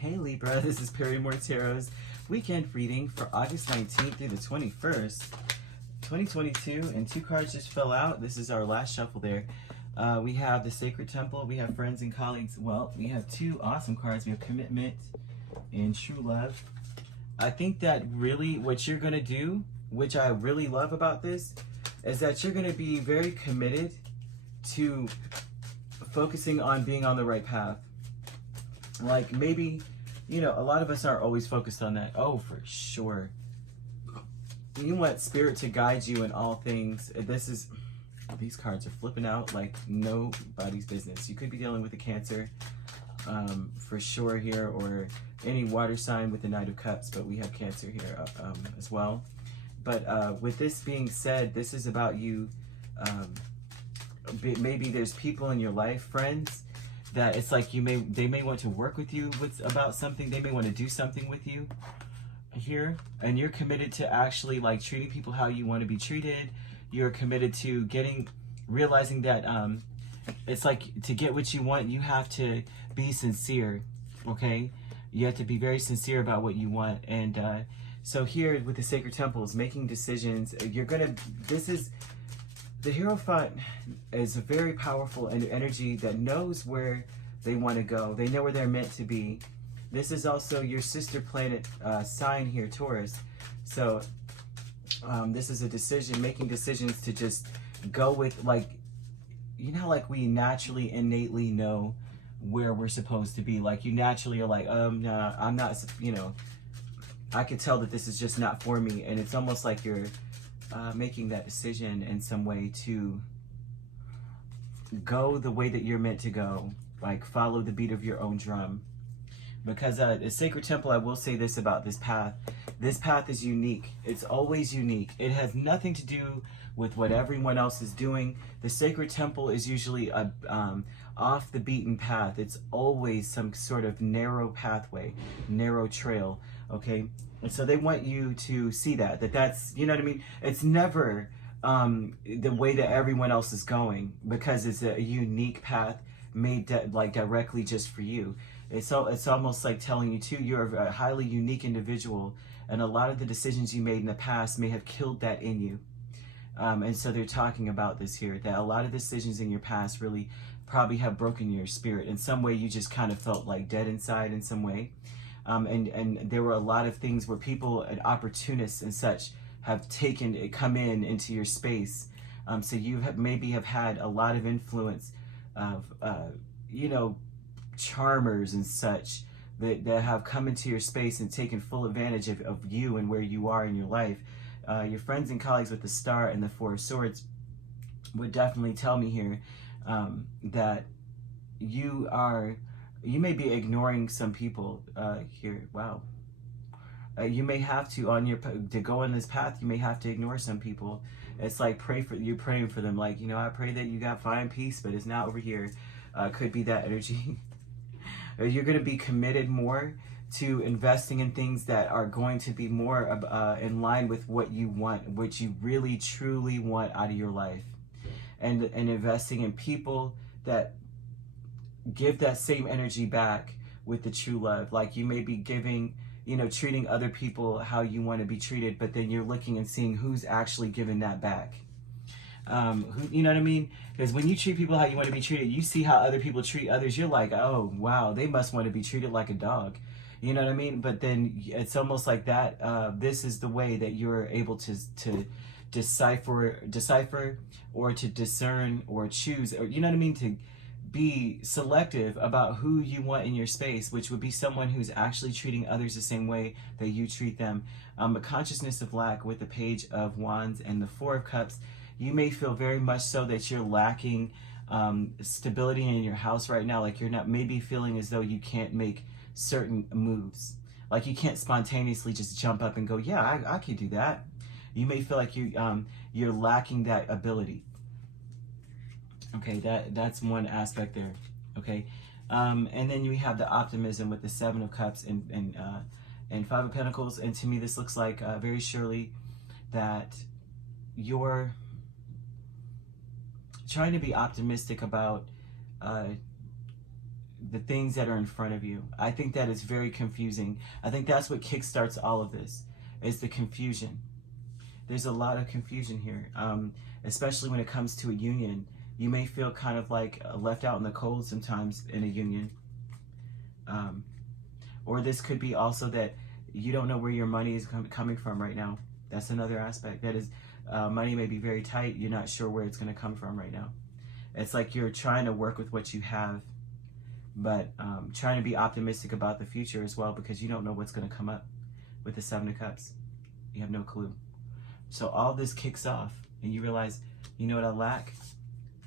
Hey Libra, this is Perrymore Tarot's weekend reading for August 19th through the 21st, 2022, and two cards just fell out. This is our last shuffle there. We have the Sacred Temple, we have Friends and Colleagues. Well, we have two awesome cards. We have Commitment and True Love. I think that really what you're going to do, which I really love about this, is that you're going to be very committed to focusing on being on the right path. Like maybe, you know, a lot of us aren't always focused on that. Oh, for sure. You want Spirit to guide you in all things. These cards are flipping out like nobody's business. You could be dealing with a Cancer for sure here, or any water sign with the Knight of Cups, but we have Cancer here as well. But with this being said, this is about you. Maybe there's people in your life, friends, that it's like they may want to work with you about something. They may want to do something with you here, and you're committed to actually like treating people how you want to be treated. You're committed to realizing that it's like to get what you want, you have to be sincere. Okay, you have to be very sincere about what you want. And so here with the Sacred Temples, making decisions, the Hierophant is a very powerful energy that knows where they want to go. They know where they're meant to be. This is also your sister planet sign here, Taurus. So this is a decision, making decisions to just go with, like, you know, like we naturally, innately know where we're supposed to be. Like you naturally are like, nah, I'm not, you know, I could tell that this is just not for me. And it's almost like you're making that decision in some way to go the way that you're meant to go, like follow the beat of your own drum. Because the Sacred Temple, I will say this about this path. This path is unique. It's always unique. It has nothing to do with what everyone else is doing. The Sacred Temple is usually a off the beaten path. It's always some sort of narrow pathway, narrow trail, okay? And so they want you to see that's, you know what I mean? It's never the way that everyone else is going, because it's a unique path made directly just for you. It's almost like telling you too, you're a highly unique individual, and a lot of the decisions you made in the past may have killed that in you. And so they're talking about this here, that a lot of decisions in your past really probably have broken your spirit. In some way, you just kind of felt like dead inside in some way. And there were a lot of things where people and opportunists and such have come into your space. So you maybe have had a lot of influence of, you know, charmers and such that have come into your space and taken full advantage of you and where you are in your life. Your friends and colleagues with the Star and the Four of Swords would definitely tell me here that you may be ignoring some people here. Wow. You may have to, to go on this path, you may have to ignore some people. It's like you're praying for them. Like, you know, I pray that you find peace, but it's not over here. Could be that energy. You're going to be committed more to investing in things that are going to be more in line with what you want, what you really truly want out of your life. And investing in people that give that same energy back with the true love. Like you may be giving, you know, treating other people how you want to be treated, but then you're looking and seeing who's actually giving that back. You know what I mean? Because when you treat people how you want to be treated, you see how other people treat others. You're like, oh, wow, they must want to be treated like a dog. You know what I mean? But then it's almost like that. This is the way that you're able to decipher or to discern or choose, or, you know what I mean? To be selective about who you want in your space, which would be someone who's actually treating others the same way that you treat them. A consciousness of lack with the Page of Wands and the Four of Cups. You may feel very much so that you're lacking stability in your house right now. Like you're not maybe feeling as though you can't make certain moves. Like you can't spontaneously just jump up and go, yeah, I can do that. You may feel like you're lacking that ability. Okay, that's one aspect there. Okay, and then you have the optimism with the Seven of Cups and Five of Pentacles. And to me, this looks like very surely that you're trying to be optimistic about the things that are in front of you. I think that is very confusing. I think that's what kickstarts all of this, is the confusion. There's a lot of confusion here, especially when it comes to a union. You may feel kind of like left out in the cold sometimes in a union. Or this could be also that you don't know where your money is coming from right now. That's another aspect. That is, money may be very tight. You're not sure where it's going to come from right now. It's like you're trying to work with what you have, but trying to be optimistic about the future as well, because you don't know what's going to come up with the Seven of Cups. You have no clue. So all this kicks off, and you realize, you know what I lack?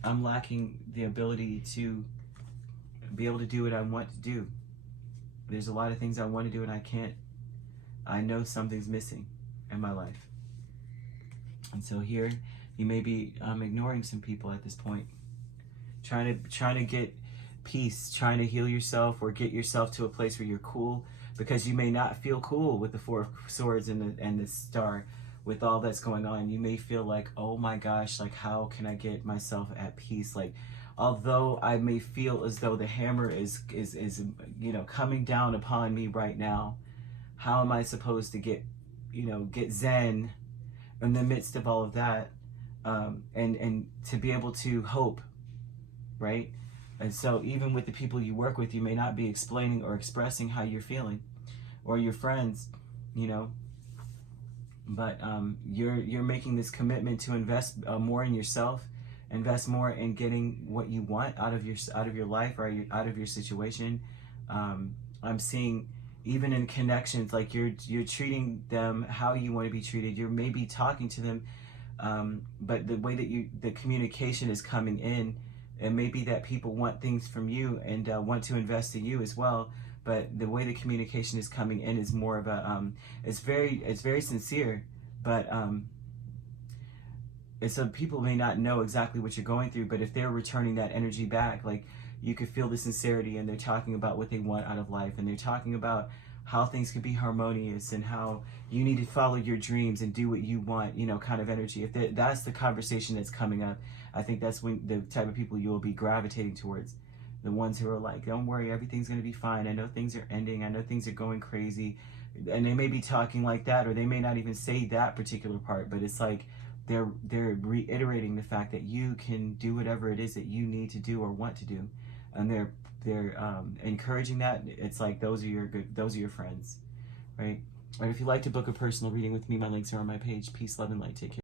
I'm lacking the ability to be able to do what I want to do. There's a lot of things I want to do and I can't. I know something's missing in my life. And so here, you may be ignoring some people at this point, trying to get peace, trying to heal yourself or get yourself to a place where you're cool, because you may not feel cool with the Four of Swords and the Star, with all that's going on. You may feel like, oh my gosh, like how can I get myself at peace? Like, although I may feel as though the hammer is you know, coming down upon me right now, how am I supposed to get zen in the midst of all of that, and to be able to hope, right? And so even with the people you work with, you may not be explaining or expressing how you're feeling, or your friends, you know, but you're making this commitment to invest more in yourself, invest more in getting what you want out of your life, or out of your situation. I'm seeing even in connections, like you're treating them how you want to be treated. You're maybe talking to them, but the way that the communication is coming in, it may be that people want things from you and want to invest in you as well. But the way the communication is coming in is more of a it's very sincere, but so people may not know exactly what you're going through, but if they're returning that energy back, like, you could feel the sincerity, and they're talking about what they want out of life, and they're talking about how things could be harmonious and how you need to follow your dreams and do what you want, you know, kind of energy. If that's the conversation that's coming up, I think that's when the type of people you will be gravitating towards. The ones who are like, don't worry, everything's going to be fine. I know things are ending. I know things are going crazy. And they may be talking like that, or they may not even say that particular part, but it's like they're reiterating the fact that you can do whatever it is that you need to do or want to do. And they're encouraging that. It's like those are your friends, right? Or if you'd like to book a personal reading with me, my links are on my page. Peace, love, and light. Take care.